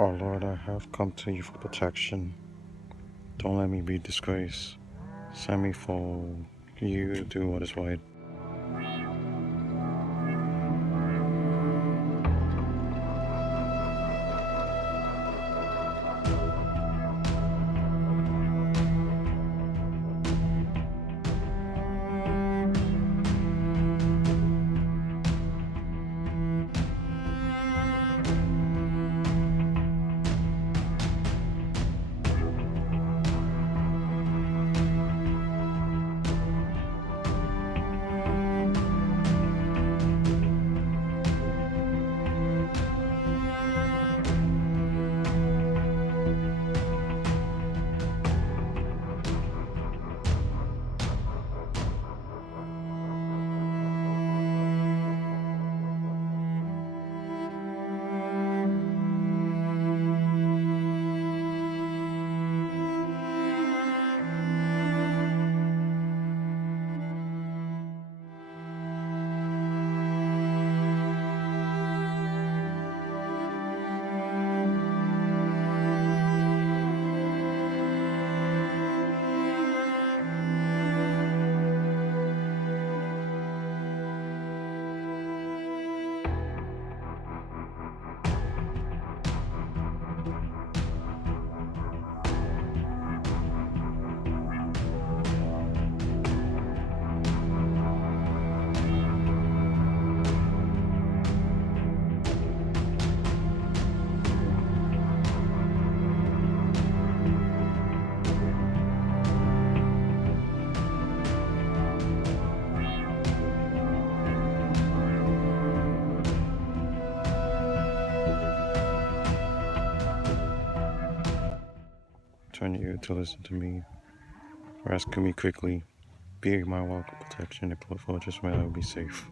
Oh Lord, I have come to you for protection. Don't let me be disgraced. Send me for you to do what is right. Turn your ear to listen to me. Rescue me quickly. Be my walk of protection. The Fortress where I will be safe.